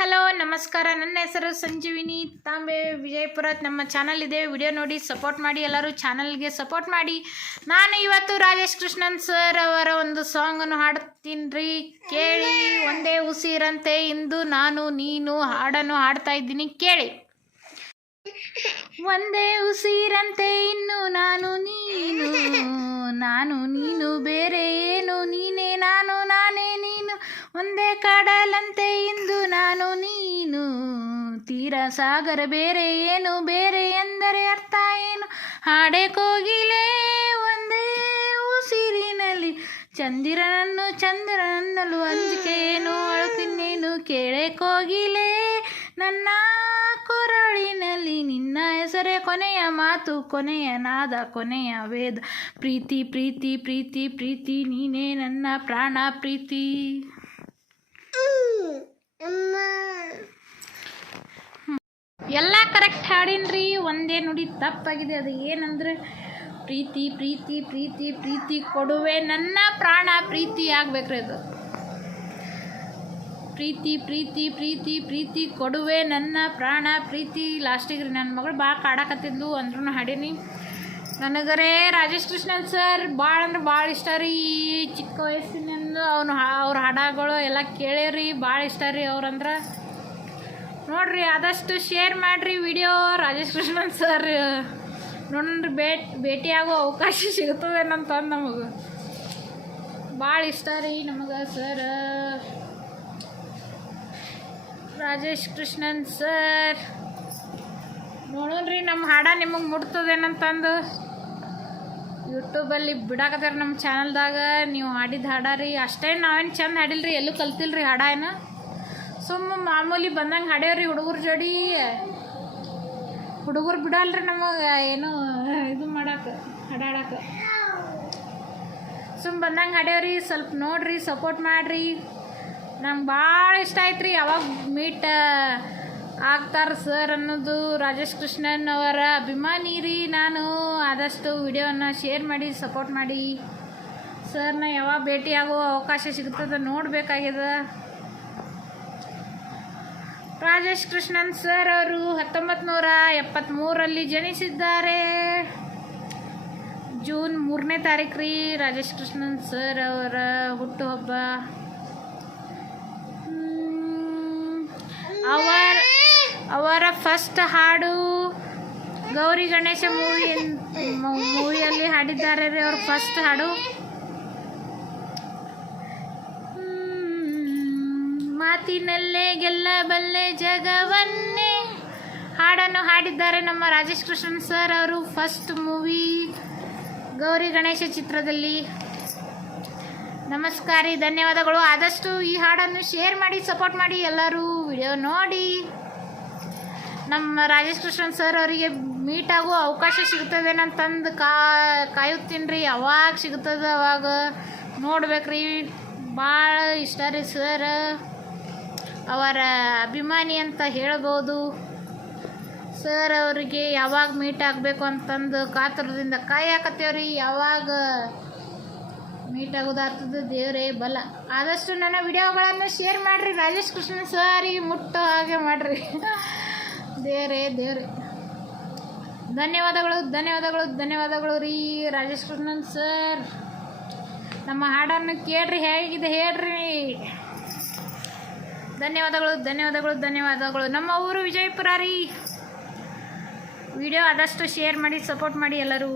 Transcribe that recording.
Hello ನಮಸ್ಕಾರ. ನನ್ನ ಹೆಸರು ಸಂಜೀವಿನಿ ತಾಂಬೆ, ವಿಜಯಪುರ. ನಮ್ಮ ಚಾನಲ್ ಇದೆ, ವಿಡಿಯೋ ನೋಡಿ ಸಪೋರ್ಟ್ ಮಾಡಿ. ಎಲ್ಲರೂ ಚಾನಲ್ಗೆ ಸಪೋರ್ಟ್ ಮಾಡಿ. ನಾನು ಇವತ್ತು ರಾಜೇಶ್ ಕೃಷ್ಣನ್ ಸರ್ ಅವರ ಒಂದು ಸಾಂಗನ್ನು ಹಾಡ್ತೀನಿ ರೀ, ಕೇಳಿ. ಒಂದೇ ಉಸಿರಂತೆ ಇಂದು ನಾನು ನೀನು ಹಾಡನ್ನು ಹಾಡ್ತಾ ಇದ್ದೀನಿ, ಕೇಳಿ. ಒಂದೇ ಉಸಿರಂತೆ ಇನ್ನು ನಾನು ನೀನು ಬೇರೆ ಏನು, ನೀನೇ ನಾನು ನಾನೇ ನೀನು. ಒಂದೇ ಕಡಲಂತೆ ಇಂದು ನಾನು ನೀನು, ತೀರ ಸಾಗರ ಬೇರೆ ಏನು, ಬೇರೆ ಎಂದರೆ ಅರ್ಥ ಏನು. ಹಾಡೆ ಕೋಗಿಲೆ ಒಂದೇ ಉಸಿರಿನಲ್ಲಿ, ಚಂದಿರನನ್ನಲು ಅಂಜಿಕೆ ಏನು, ಅಳುತ್ತಿನ್ನೇನು. ಕೇಳೆ ಕೋಗಿಲೆ ನನ್ನ ಕೊರಳಿನಲ್ಲಿ, ನಿನ್ನ ಹೆಸರೇ ಕೊನೆಯ ಮಾತು, ಕೊನೆಯ ನಾದ, ಕೊನೆಯ ವೇದ. ಪ್ರೀತಿ ಪ್ರೀತಿ ಪ್ರೀತಿ ಪ್ರೀತಿ, ನೀನೇ ನನ್ನ ಪ್ರಾಣ ಪ್ರೀತಿ. ಎಲ್ಲ ಕರೆಕ್ಟ್ ಹಾಡಿನ್ರಿ, ಒಂದೇ ನುಡಿ ತಪ್ಪಾಗಿದೆ. ಅದು ಏನಂದ್ರೆ ಪ್ರೀತಿ ಪ್ರೀತಿ ಪ್ರೀತಿ ಪ್ರೀತಿ ಕೊಡುವೆ ನನ್ನ ಪ್ರಾಣ ಪ್ರೀತಿ ಆಗ್ಬೇಕ್ರಿ. ಅದು ಪ್ರೀತಿ ಪ್ರೀತಿ ಪ್ರೀತಿ ಪ್ರೀತಿ ಕೊಡುವೆ ನನ್ನ ಪ್ರಾಣ ಪ್ರೀತಿ. ಲಾಸ್ಟಿಗೆ ರೀ ನನ್ನ ಮಗಳು ಭಾಳ ಕಾಡಕತ್ತಿದ್ಲು ಅಂದ್ರೂ ಹಾಡೀನಿ. ನನಗರೇ ರಾಜೇಶ್ ಕೃಷ್ಣನ್ ಸರ್ ಭಾಳ ಅಂದ್ರೆ ಭಾಳ ಇಷ್ಟ ರೀ. ಚಿಕ್ಕ ವಯಸ್ಸಿನಿಂದ ಅವ್ರ ಹಾಡಗಳು ಎಲ್ಲ ಕೇಳೇರಿ, ಭಾಳ ಇಷ್ಟ ರೀ ಅವ್ರಂದ್ರೆ. ನೋಡಿರಿ, ಆದಷ್ಟು ಶೇರ್ ಮಾಡಿರಿ ವಿಡಿಯೋ. ರಾಜೇಶ್ ಕೃಷ್ಣನ್ ಸರ್ ನೋಡ್ರಿ ಭೇಟಿಯಾಗೋ ಅವಕಾಶ ಸಿಗುತ್ತದೇನಂತ ನಮಗೆ ಭಾಳ ಇಷ್ಟ ರೀ ನಮಗೆ ಸರ್ ರಾಜೇಶ್ ಕೃಷ್ಣನ್ ಸರ್. ನೋಡೋಣ್ರಿ ನಮ್ಮ ಹಾಡ ನಿಮಗೆ ಮುಟ್ತದೇನಂತಂದು ಯೂಟ್ಯೂಬಲ್ಲಿ ಬಿಡಾಕತ್ತಾರ ನಮ್ಮ ಚಾನಲ್ದಾಗ. ನೀವು ಹಾಡಿದ ಹಾಡ ರೀ, ಅಷ್ಟೇನು ನಾವೇನು ಚಂದ ಹಾಡಿಲ್ರಿ, ಎಲ್ಲೂ ಕಲ್ತಿಲ್ರಿ ಹಾಡ. ಏನು ಸುಮ್ಮ ಮಾಮೂಲಿ ಬಂದಂಗೆ ಹಾಡ್ಯಾವ್ರಿ ಹುಡುಗರ ಜೋಡಿ. ಹುಡುಗರು ಬಿಡಲ್ರಿ ನಮಗೆ ಏನು ಇದು ಮಾಡಕ್ಕೆ, ಹಾಡಾಡಕ್ಕೆ. ಸುಮ್ಮ ಬಂದಂಗೆ ಹಾಡ್ಯಾವ್ರಿ. ಸ್ವಲ್ಪ ನೋಡಿರಿ, ಸಪೋರ್ಟ್ ಮಾಡಿರಿ. ನಂಗೆ ಭಾಳ ಇಷ್ಟ ಆಯ್ತು ರೀ. ಯಾವಾಗ ಮೀಟ್ ಆಗ್ತಾರೆ ಸರ್ ಅನ್ನೋದು, ರಾಜೇಶ್ ಕೃಷ್ಣನ್ ಅವರ ಅಭಿಮಾನಿ ರೀ ನಾನು. ಆದಷ್ಟು ವಿಡಿಯೋನ ಶೇರ್ ಮಾಡಿ, ಸಪೋರ್ಟ್ ಮಾಡಿ. ಸರ್ನ ಯಾವಾಗ ಭೇಟಿಯಾಗೋ ಅವಕಾಶ ಸಿಗುತ್ತದೆ ನೋಡಬೇಕಾಗ್ಯದ. ರಾಜೇಶ್ ಕೃಷ್ಣನ್ ಸರ್ ಅವರು 1973ರಲ್ಲಿ ಜನಿಸಿದ್ದಾರೆ. ಜೂನ್ 3ನೇ ತಾರೀಕು ರೀ ರಾಜೇಶ್ ಕೃಷ್ಣನ್ ಸರ್ ಅವರ ಹುಟ್ಟುಹಬ್ಬ. ಅವರ ಫಸ್ಟ್ ಹಾಡು ಗೌರಿ ಗಣೇಶ ಮೂವಿಯಲ್ಲಿ ಹಾಡಿದ್ದಾರೆ ರೀ. ಅವ್ರ ಫಸ್ಟ್ ಹಾಡು ಮಾತಿನಲ್ಲೇ ಗೆಲ್ಲಬಲ್ಲೆ ಜಗವನ್ನೇ ಹಾಡನ್ನು ಹಾಡಿದ್ದಾರೆ ನಮ್ಮ ರಾಜೇಶ್ ಕೃಷ್ಣನ್ ಸರ್ ಅವರು. ಫಸ್ಟ್ ಮೂವಿ ಗೌರಿ ಗಣೇಶ ಚಿತ್ರದಲ್ಲಿ. ನಮಸ್ಕಾರ, ಧನ್ಯವಾದಗಳು. ಆದಷ್ಟು ಈ ಹಾಡನ್ನು ಶೇರ್ ಮಾಡಿ, ಸಪೋರ್ಟ್ ಮಾಡಿ. ಎಲ್ಲರೂ ವಿಡಿಯೋ ನೋಡಿ. ನಮ್ಮ ರಾಜೇಶ್ ಕೃಷ್ಣನ್ ಸರ್ ಅವರಿಗೆ ಮೀಟ್ ಆಗೋ ಅವಕಾಶ ಸಿಗ್ತದೇನಂತಂದು ಕಾಯುತ್ತೀನಿ ರೀ. ಯಾವಾಗ ಸಿಗ್ತದೆ ಅವಾಗ ನೋಡ್ಬೇಕ್ರಿ. ಭಾಳ ಇಷ್ಟ ರೀ ಸರ್, ಅವರ ಅಭಿಮಾನಿ ಅಂತ ಹೇಳ್ಬೋದು. ಸರ್ ಅವರಿಗೆ ಯಾವಾಗ ಮೀಟ್ ಆಗಬೇಕು ಅಂತಂದು ಕಾತುರದಿಂದ ಕಾಯಾಕತ್ತೇವ್ರಿ. ಯಾವಾಗ ಮೀಟ್ ಆಗೋದಾಗ್ತದೆ ದೇವರೇ ಬಲ. ಆದಷ್ಟು ನನ್ನ ವಿಡಿಯೋಗಳನ್ನು ಶೇರ್ ಮಾಡಿರಿ. ರಾಜೇಶ್ ಕೃಷ್ಣನ್ ಸರಿಗೆ ಮುಟ್ಟೋ ಹಾಗೆ ಮಾಡಿರಿ. ದೇವರೇ ಧನ್ಯವಾದಗಳು ಧನ್ಯವಾದಗಳು ಧನ್ಯವಾದಗಳು ರೀ ರಾಜೇಶ್ ಕೃಷ್ಣನ್ ಸರ್. ನಮ್ಮ ಹಾಡನ್ನು ಕೇಳ್ರಿ, ಹೇಗಿದೆ ಹೇಳ್ರಿ. ಧನ್ಯವಾದಗಳು ಧನ್ಯವಾದಗಳು ಧನ್ಯವಾದಗಳು. ನಮ್ಮ ಊರು ವಿಜಯಪುರ ರೀ. ವಿಡಿಯೋ ಆದಷ್ಟು ಶೇರ್ ಮಾಡಿ, ಸಪೋರ್ಟ್ ಮಾಡಿ ಎಲ್ಲರೂ.